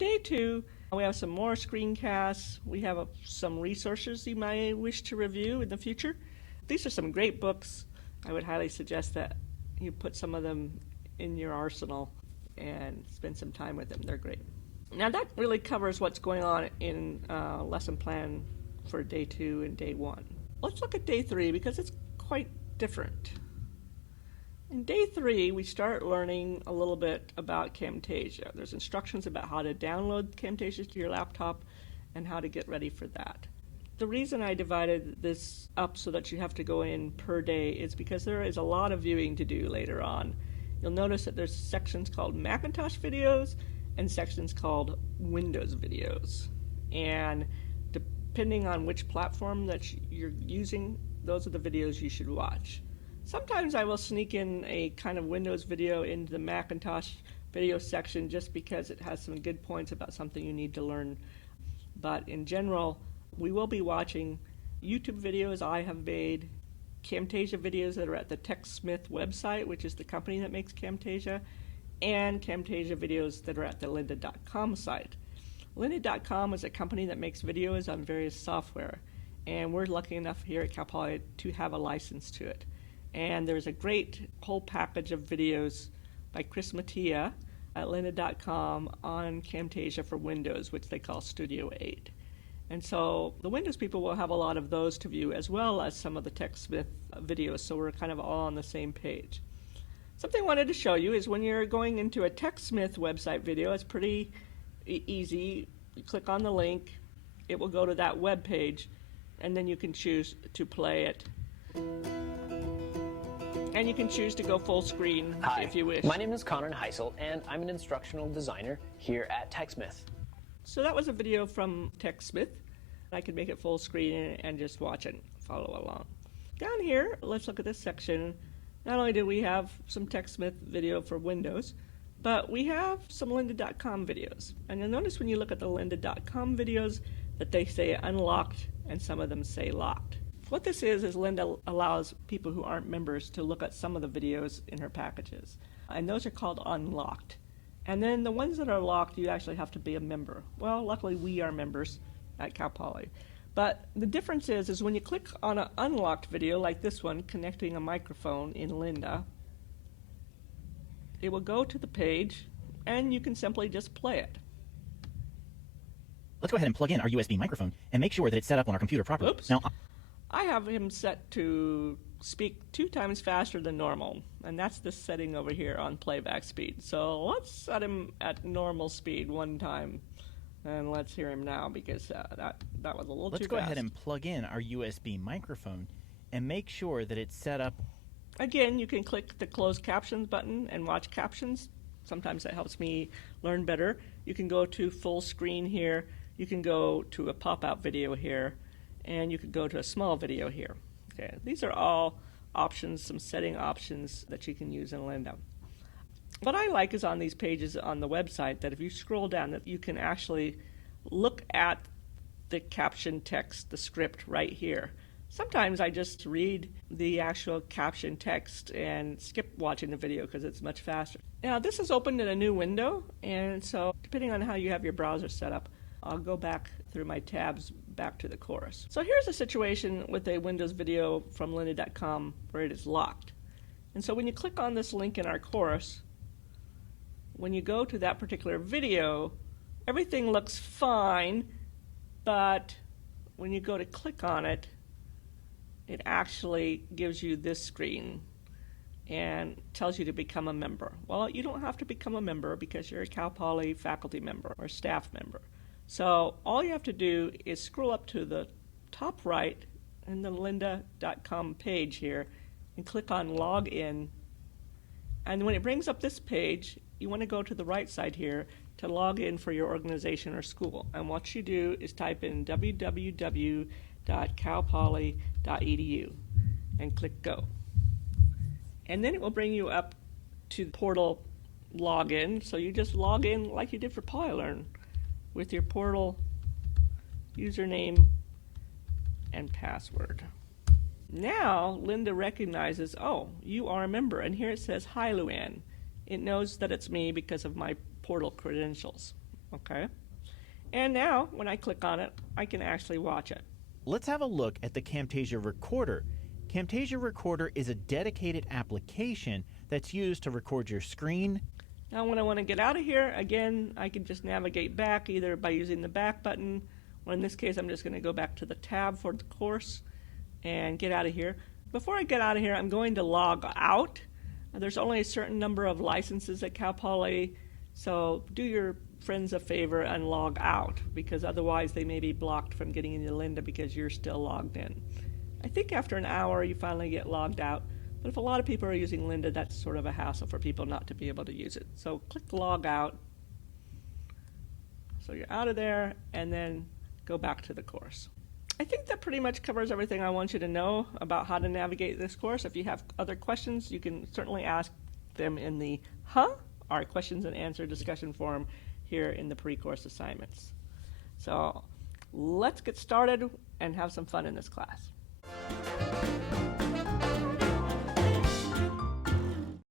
day 2, we have some more screencasts. We have some resources you might wish to review in the future. These are some great books. I would highly suggest that you put some of them in your arsenal and spend some time with them. They're great. Now that really covers what's going on in lesson plan for day 2 and day 1. Let's look at day 3 because it's quite different. In day 3, we start learning a little bit about Camtasia. There's instructions about how to download Camtasia to your laptop and how to get ready for that. The reason I divided this up so that you have to go in per day is because there is a lot of viewing to do later on. You'll notice that there's sections called Macintosh videos and sections called Windows videos. And depending on which platform that you're using, those are the videos you should watch. Sometimes I will sneak in a kind of Windows video into the Macintosh video section just because it has some good points about something you need to learn. But in general, we will be watching YouTube videos I have made, Camtasia videos that are at the TextSmith website, which is the company that makes Camtasia, and Camtasia videos that are at the lynda.com site. Lynda.com is a company that makes videos on various software, and we're lucky enough here at Cal Poly to have a license to it. And there's a great whole package of videos by Chris Mattia at lynda.com on Camtasia for Windows, which they call Studio 8. And so the Windows people will have a lot of those to view, as well as some of the TextSmith videos, so we're kind of all on the same page. Something I wanted to show you is when you're going into a TextSmith website video, it's pretty easy. You click on the link, it will go to that web page, and then you can choose to play it. And you can choose to go full screen if you wish. My name is Connor Heisel, and I'm an instructional designer here at TextSmith. So that was a video from TextSmith. I could make it full screen and just watch it and follow along. Down here, let's look at this section. Not only do we have some TextSmith video for Windows, but we have some lynda.com videos. And you'll notice when you look at the lynda.com videos that they say unlocked and some of them say locked. What this is Lynda allows people who aren't members to look at some of the videos in her packages. And those are called unlocked. And then the ones that are locked, you actually have to be a member. Well, luckily we are members at Cal Poly. But the difference is when you click on an unlocked video like this one, connecting a microphone in Lynda, it will go to the page and you can simply just play it. Let's go ahead and plug in our USB microphone and make sure that it's set up on our computer properly. Oops. Now, I have him set to speak 2 times faster than normal, and that's the setting over here on playback speed. So let's set him at normal speed one time, and let's hear him now because that was a little too fast. Let's go ahead and plug in our USB microphone and make sure that it's set up. Again, you can click the closed captions button and watch captions. Sometimes that helps me learn better. You can go to full screen here. You can go to a pop-out video here. And you could go to a small video here. Okay, these are all options, some setting options that you can use in Lynda. What I like is on these pages on the website that if you scroll down that you can actually look at the caption text, the script right here. Sometimes I just read the actual caption text and skip watching the video because it's much faster. Now this is opened in a new window, and so depending on how you have your browser set up, I'll go back through my tabs back to the chorus. So here's a situation with a Windows video from lynda.com where it is locked. And so when you click on this link in our course, when you go to that particular video, everything looks fine, but when you go to click on it, it actually gives you this screen and tells you to become a member. Well, you don't have to become a member because you're a Cal Poly faculty member or staff member. So all you have to do is scroll up to the top right in the lynda.com page here and click on Login. And when it brings up this page, you want to go to the right side here to log in for your organization or school. And what you do is type in www.calpoly.edu and click Go. And then it will bring you up to portal login. So you just log in like you did for PolyLearn with your portal username and password. Now Lynda recognizes, oh, you are a member, and here it says, "Hi Luanne." It knows that it's me because of my portal credentials. Okay. And now, when I click on it, I can actually watch it. Let's have a look at the Camtasia Recorder. Camtasia Recorder is a dedicated application that's used to record your screen. Now when I want to get out of here, again, I can just navigate back either by using the back button, or in this case, I'm just going to go back to the tab for the course and get out of here. Before I get out of here, I'm going to log out. There's only a certain number of licenses at Cal Poly, so do your friends a favor and log out, because otherwise they may be blocked from getting into Lynda because you're still logged in. I think after an hour you finally get logged out, but if a lot of people are using Lynda, that's sort of a hassle for people not to be able to use it. So click log out, so you're out of there, and then go back to the course. I think that pretty much covers everything I want you to know about how to navigate this course. If you have other questions, you can certainly ask them in the our questions and answer discussion forum here in the pre-course assignments. So let's get started and have some fun in this class.